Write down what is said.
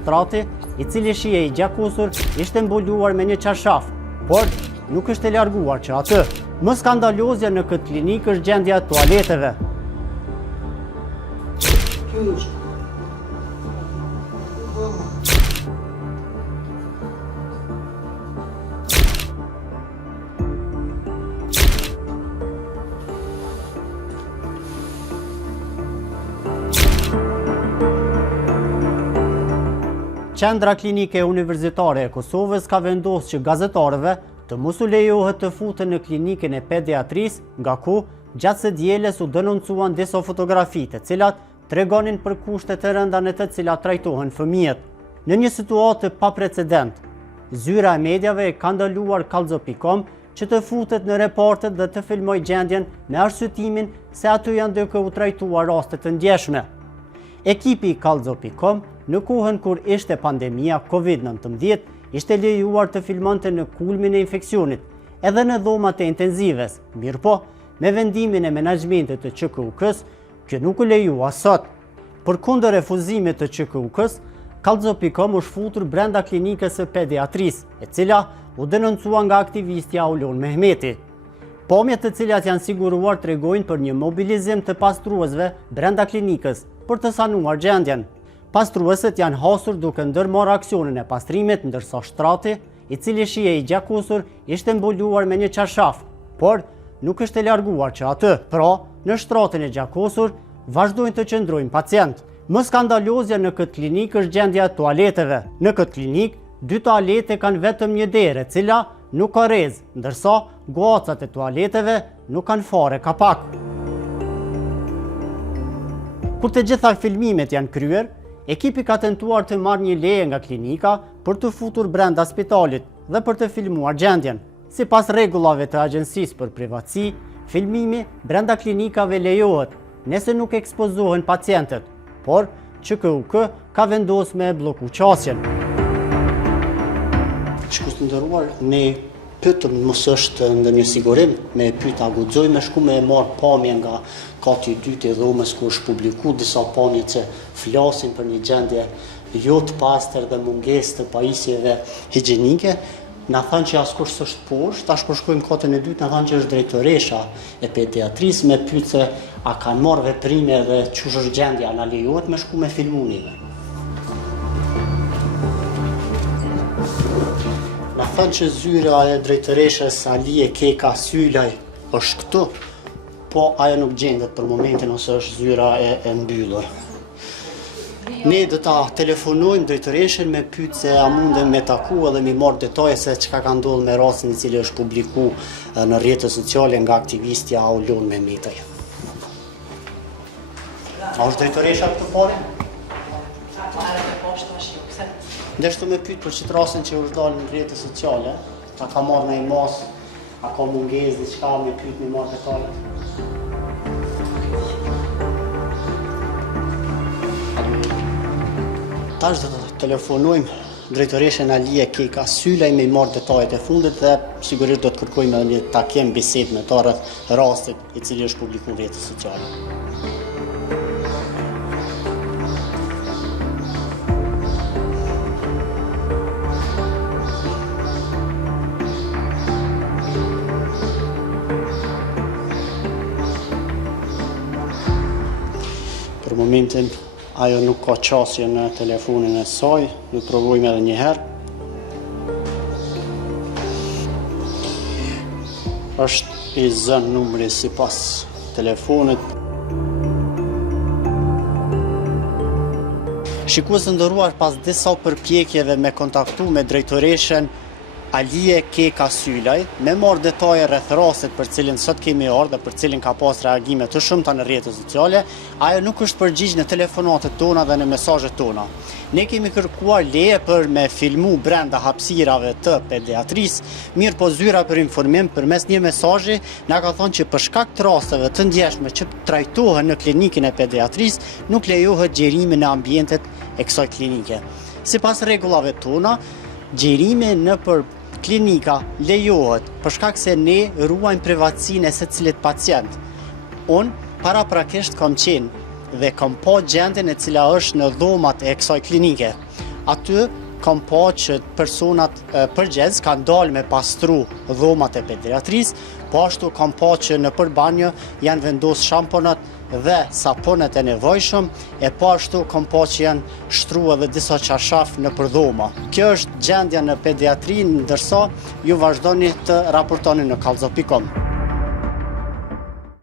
shtrati, i cili shije i gjakusur ishte mbuluar me një çarshaf, por nuk është e larguar që atë. Më skandalozja në këtë klinikë është gjendja e tualeteve. Qendra Klinike Universitare e Kosovës ka vendosur që gazetarëve të mos u lejohet të futen në klinikën e pediatrisë, nga ku gjatë së dielës u denoncuan disa fotografi të cilat tregonin për kushtet e rënda në të cilat trajtohen fëmijët. Në një situatë pa precedent, zyra e mediave ka ndaluar Kallxo.com që të futet në reportet dhe të filmoj gjendjen me arsyetimin se aty janë duke u trajtuar raste të ndjeshme. Ekipi i Kallxo.com në kohën kur ishte pandemia COVID-19 ishte lejuar të filmonte në kulmin e infeksionit, edhe në dhomat e intenzives, mirë po, me vendimin e menaxhmentit të QKUK-s, kjo nuk u lejua sot. Përkundër refuzimit të QKUK-s, Kallxo.com u shfutur brenda klinikës së pediatrisë, e cila u denoncua nga aktivisti Aulon Mehmeti. Pamjet të cilat janë siguruar tregojnë për një mobilizim të pastruesve brenda klinikës për të sanuar gjendjen. Pastrueset janë hasur duke ndërmarrë aksionin e pastrimit, ndërsa shtrati, i cili shije i gjakusur, ishte mbuluar me një çarshaf, por nuk është e larguar që atë. Pra, në shtratin e gjakusur vazhdojnë të qëndrojnë pacient. Më skandalozja në këtë klinikë është gjendja e tualeteve. Në këtë klinikë, 2 toalete kanë vetëm një derë, e cila nuk ka rrezë, ndërsa gocat e tualeteve nuk kanë fare kapak. Kur të gjitha filmimet janë kryer, ekipi ka tentuar të marrë një leje nga klinika për të futur brenda spitalit dhe për të filmuar gjendjen. Sipas rregullave të Agjencisë për Privatësi, filmimi brenda klinikave lejohet nëse nuk ekspozohen pacientët, por QKUK ka vendosur me blloku qasjen. Shikues të nderuar, ne pyetëm mos është ndonjë sigurim, me pyet a guxoj me shku me marr pamje nga kati i dytë i dhomës ku është publiku disa pamje që flasin për një gjendje jo të pastër dhe mungesë të pajisjeve higjienike. Na thanë që askush s'është poshtë, tash kur shkojmë katën e dytë na thanë që është drejtoresha e pediatrisë, me pyet se a kanë marrë veprime dhe çush është gjendja, na lejohet me shku me filmunive. Na thanë që zyra e drejtoreshës Alie Keka Sylaj është këtu, po ajo nuk gjendet për momentin ose është zyra e mbyllur. Ne do ta telefonojmë drejtoreshën me pyet se a mundem me taku edhe mi marr detaje se çka ka ndodhur me rastin i cili është publiku në rrjetet sociale nga aktivisti Aulon Mehmeti. A është drejtoresha këtu pore? Ndeshtu me pyet për çit rastin që është dalë në rrjetet sociale, a ka marrë ndonjë mos, a ka mungesë diçka me pyet me marrë detajet. Tash do të telefonojmë drejtoreshën Alie Keka Sylaj me i marrë detajet e fundit dhe sigurisht do të kërkojmë një takim bisedë me ta rreth rastit i cili është publikuar në rrjetet sociale. Për momentin ajo nuk ka qasje në telefonin e saj, ne provojmë edhe një herë. Është i zënë numri sipas telefonit. Shikues të nderuar, pas disa përpjekjeve me kontaktu me drejtoreshën Alie Keka Sylaj, me marrë detaje rreth rastit për cilin sot kemi ardhur dhe për cilin ka pas reagime të shumta në rrjetet sociale, ajo nuk është përgjigj në telefonatet tona dhe në mesazhet tona. Ne kemi kërkuar leje për me filmu brenda hapësirave të pediatrisë, mirë po zyra për informim përmes një mesazhi na ka thonë që për shkak të rasteve të ndjeshme që trajtohen në klinikën e pediatrisë, nuk lejohet gjerimi në ambientet e kësaj klinike. Sipas rregullave tona, gjerimi nëpër klinika lejohet për shkak se ne ruajmë privatësinë e secilit pacient. Unë paraprakisht kam qenë dhe kam pa gjendjen e cila është në dhomat e kësaj klinike. aty kam pa që personat përgjithës kanë dalë me pastru dhomat e pediatrisë, po ashtu kam pa që në përbanjo janë vendosur shamponat dhe saponet e nevojshëm, e po ashtu kam pa që janë shtru edhe disa çarshaf në përdhoma. Kjo është gjendja në pediatri, ndërsa ju vazhdoni të raportoni në kallzo.com.